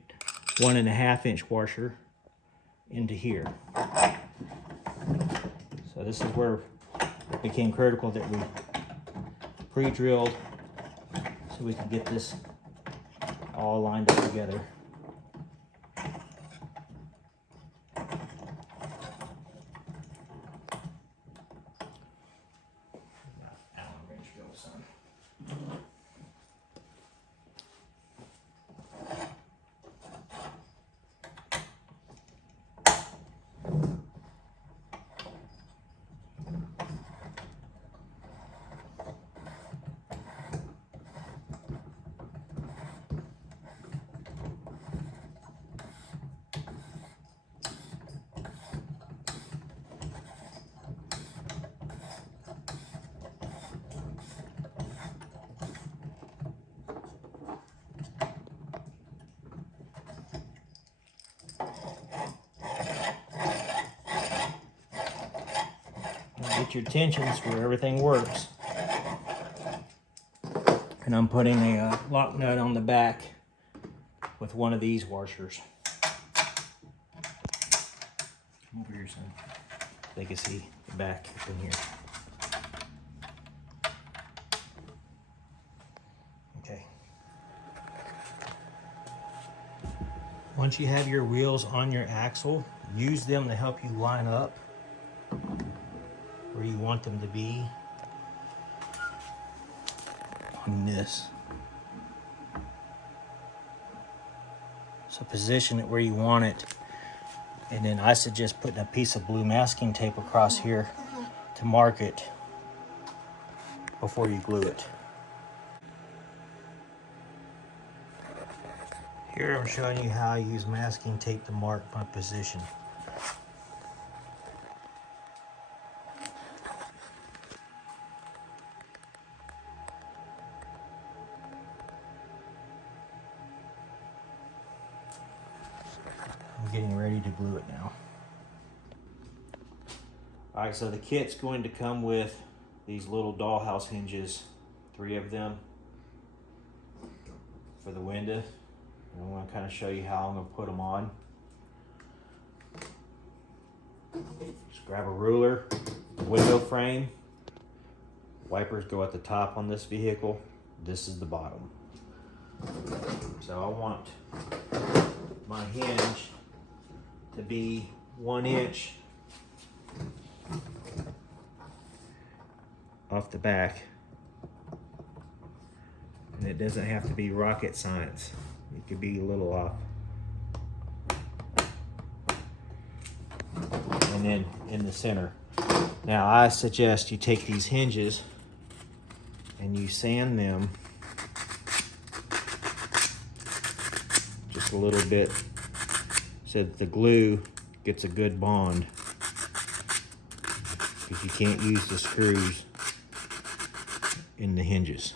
1.5 inch washer into here. So this is where it became critical that we pre-drilled so we could get this all lined up together. Get your tensions where everything works. And I'm putting a lock nut on the back with one of these washers. Come over here, son. They can see the back up in here. Okay. Once you have your wheels on your axle, use them to help you line up where you want them to be on this. So position it where you want it, and then I suggest putting a piece of blue masking tape across here to mark it before you glue it. Here I'm showing you how I use masking tape to mark my position. I'm getting ready to glue it now. Alright, so the kit's going to come with these little dollhouse hinges, 3 of them for the window. And I'm going to kind of show you how I'm going to put them on. Just grab a ruler, window frame. Wipers go at the top on this vehicle. This is the bottom. So I want my hinge to be 1 inch off the back. And it doesn't have to be rocket science. It could be a little off. And then in the center. Now I suggest you take these hinges and you sand them just a little bit so that the glue gets a good bond, because you can't use the screws in the hinges.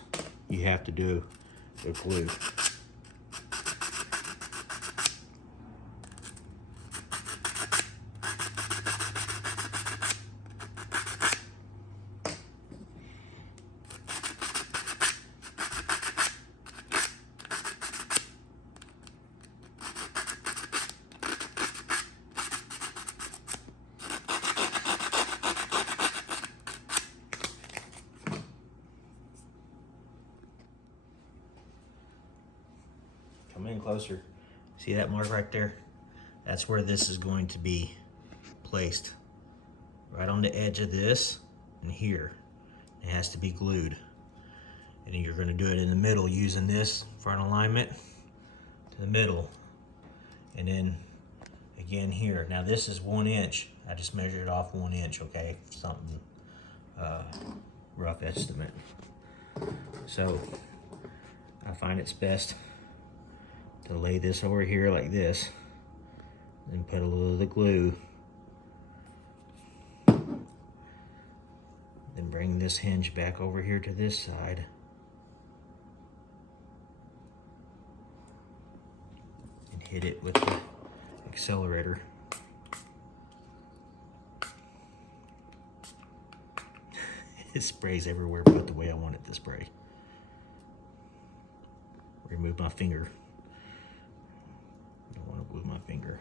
You have to do the glue. Come in closer. See that mark right there? That's where this is going to be placed. Right on the edge of this and here. It has to be glued. And then you're going to do it in the middle using this front alignment to the middle. And then again here. Now this is 1 inch. I just measured it off 1 inch, okay? Something rough estimate. So I find it's best to lay this over here like this, then put a little of the glue, then bring this hinge back over here to this side, and hit it with the accelerator. It sprays everywhere but the way I want it to spray. Remove my finger. Don't want to move my finger.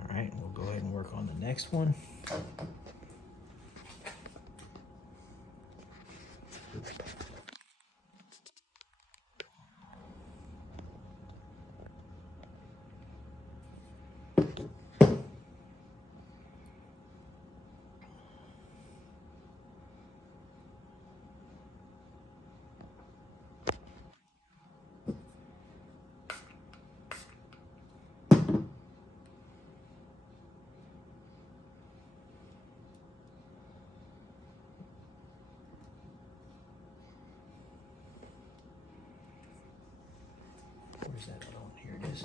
All right, we'll go ahead and work on the next one. Where's that other one? Here it is.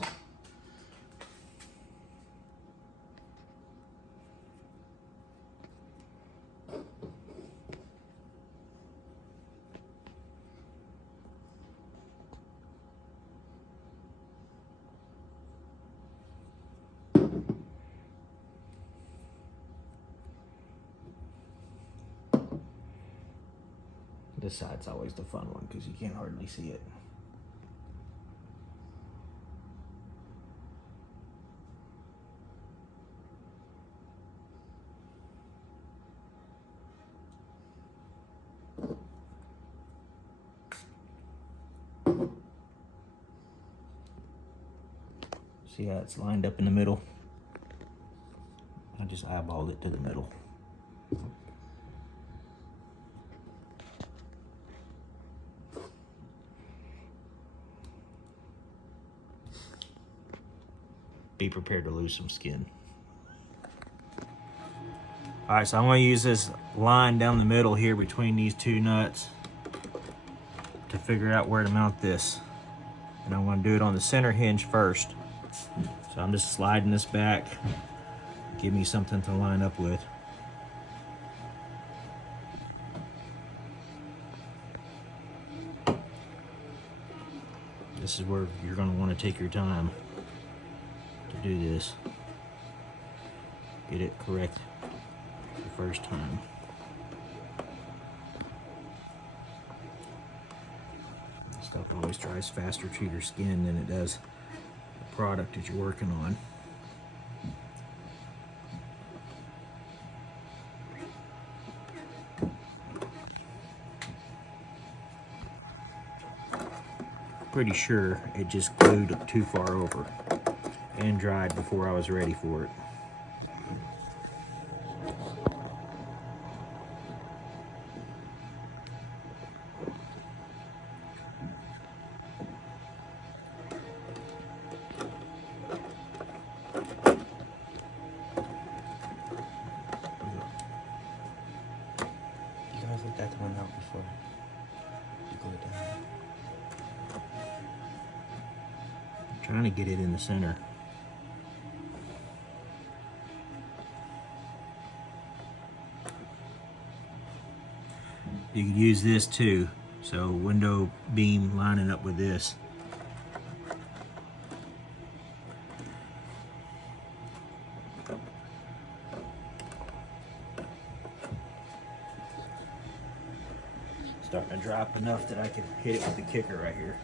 This side's always the fun one because you can't hardly see it. See how it's lined up in the middle? I just eyeballed it to the middle. Be prepared to lose some skin. All right, so I'm going to use this line down the middle here between these two nuts to figure out where to mount this. And I'm going to do it on the center hinge first. So I'm just sliding this back. Give me something to line up with. This is where you're going to want to take your time to do this. Get it correct the first time. Stuff always dries faster to your skin than it does the product that you're working on. Pretty sure it just glued too far over and dried before I was ready for it. You guys let that one out before you glue it down. Trying to get it in the center. You could use this too. So window beam lining up with this. Starting to drop enough that I can hit it with the kicker right here.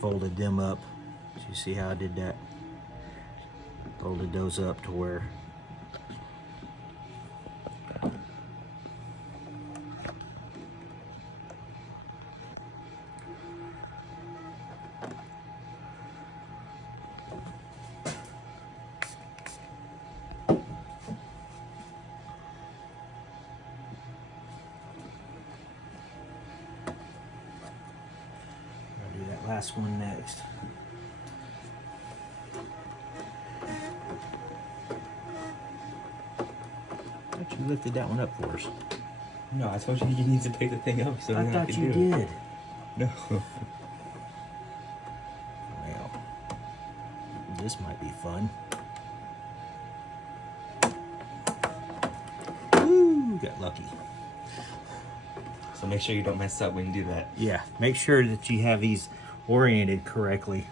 Folded them up. So you see how I did that? Folded those up to where last one next. I thought you lifted that one up for us. No, I told you you need to pick the thing up so I then thought could you do did. It. No. Well, this might be fun. Woo, got lucky. So make sure you don't mess up when you do that. Yeah, make sure that you have these oriented correctly.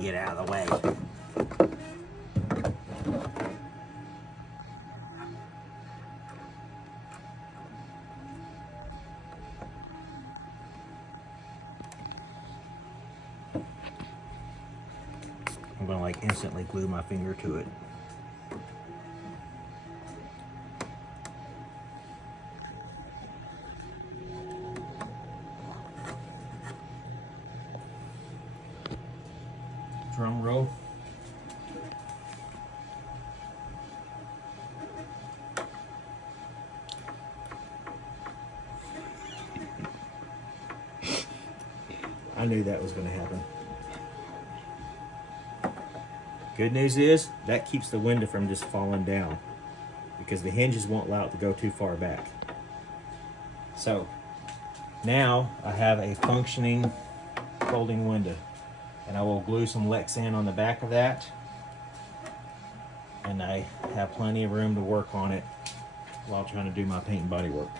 Get out of the way. I'm gonna like instantly glue my finger to it. Drum roll. I knew that was going to happen. Good news is that keeps the window from just falling down because the hinges won't allow it to go too far back. So now I have a functioning folding window, and I will glue some Lexan on the back of that, and I have plenty of room to work on it while trying to do my paint and body work.